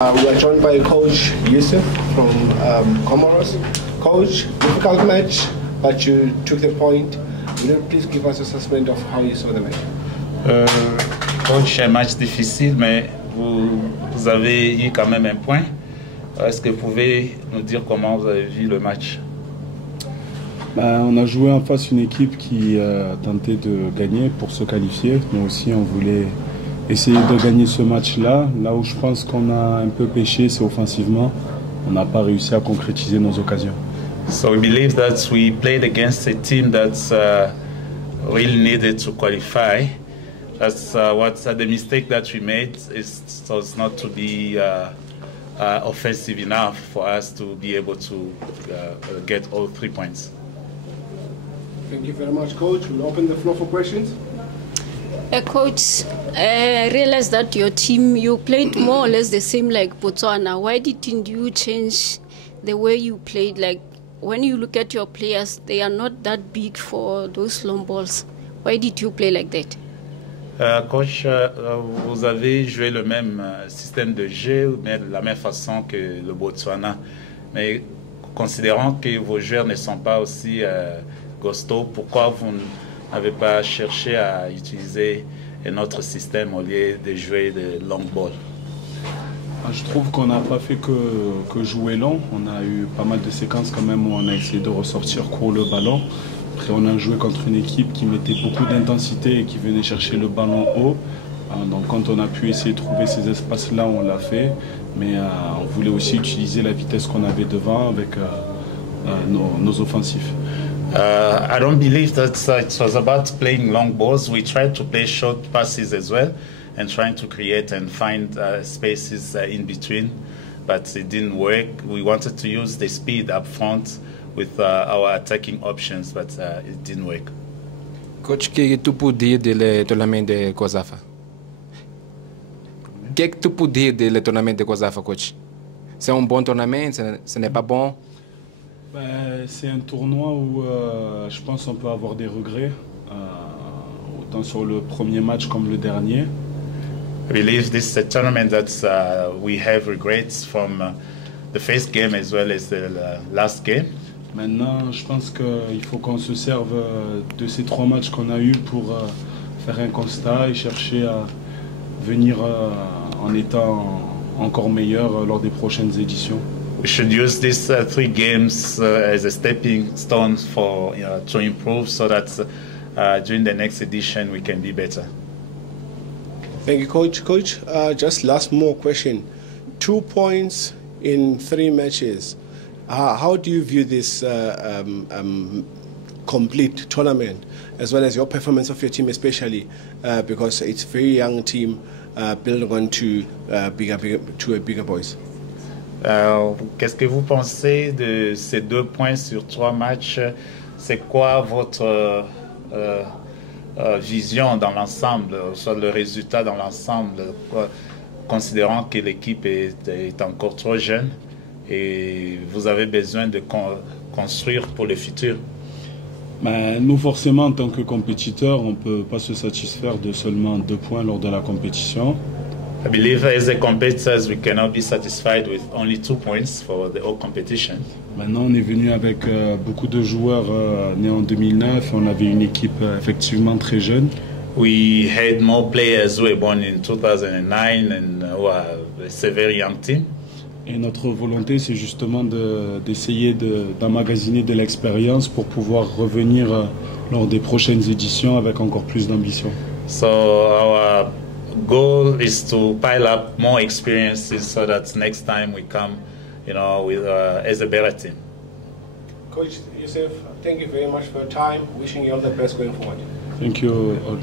We are joined by Coach Yusuf from Comoros. Coach, difficult match, but you took the point. Will you please give us a assessment of how you saw the match? Coach, un match difficile, mais vous avez eu quand même un point. Est-ce que vous pouvez nous dire comment vous avez vu le match? On a joué en face une équipe qui tentait de gagner pour se qualifier. Nous aussi, on voulait essayer de gagner ce match-là. Là où je pense qu'on a un peu péché, c'est offensivement. On n'a pas réussi à concrétiser nos occasions. So we believe that we played against a team that's really needed to qualify. That's the mistake that we made is not to be offensive enough for us to be able to get all 3 points. Thank you very much, Coach. We'll open the floor for questions. Coach, I realized that your team, you played more or less the same like Botswana. Why didn't you change the way you played? Like, when you look at your players, they are not that big for those long balls. Why did you play like that? Coach, vous avez joué le même système de jeu, mais de la même façon que le Botswana. Mais considérant que vos joueurs ne sont pas aussi costauds, pourquoi vous n'avez pas cherché à utiliser un autre système au lieu de jouer de long ball? Je trouve qu'on n'a pas fait que jouer long. On a eu pas mal de séquences quand même où on a essayé de ressortir court le ballon. Après, on a joué contre une équipe qui mettait beaucoup d'intensité et qui venait chercher le ballon haut. Donc quand on a pu essayer de trouver ces espaces-là, on l'a fait. Mais on voulait aussi utiliser la vitesse qu'on avait devant avec nos offensifs. I don't believe that it was about playing long balls. We tried to play short passes as well and trying to create and find spaces in between, but it didn't work. We wanted to use the speed up front with our attacking options, but it didn't work. Coach, que tu peux dire du tournament de COSAFA? Qu'est-ce que tu peux dire du tournament de COSAFA, coach? C'est un bon tournament, ce n'est pas bon? C'est un tournoi où je pense qu'on peut avoir des regrets, autant sur le premier match comme le dernier. I believe this is a tournament that we have regrets from the first game as well as the last game. Maintenant, je pense qu'il faut qu'on se serve de ces 3 matchs qu'on a eus pour faire un constat et chercher à venir en étant encore meilleur lors des prochaines éditions. We should use these 3 games as a stepping stone for to improve, so that during the next edition we can be better. Thank you, Coach. Coach, just last more question. 2 points in 3 matches. How do you view this complete tournament, as well as your performance of your team, especially because it's a very young team building on to bigger boys? Qu'est-ce que vous pensez de ces 2 points sur 3 matchs? C'est quoi votre vision dans l'ensemble, soit le résultat dans l'ensemble, considérant que l'équipe est encore trop jeune et vous avez besoin de construire pour le futur? Nous, forcément, en tant que compétiteurs, on ne peut pas se satisfaire de seulement 2 points lors de la compétition. I believe as a competitors, we cannot be satisfied with only 2 points for the whole competition. Maintenant, on est venu avec beaucoup de joueurs nés en 2009. On avait une équipe effectivement très jeune. We had more players who were born in 2009 and it's a very young team. Et notre volonté, c'est justement d'essayer d'emmagasiner de l'expérience pour pouvoir revenir lors des prochaines éditions avec encore plus d'ambition. So our goal is to pile up more experiences so that next time we come, with as a better team. Coach Yusuf, thank you very much for your time. Wishing you all the best going forward. Thank you all.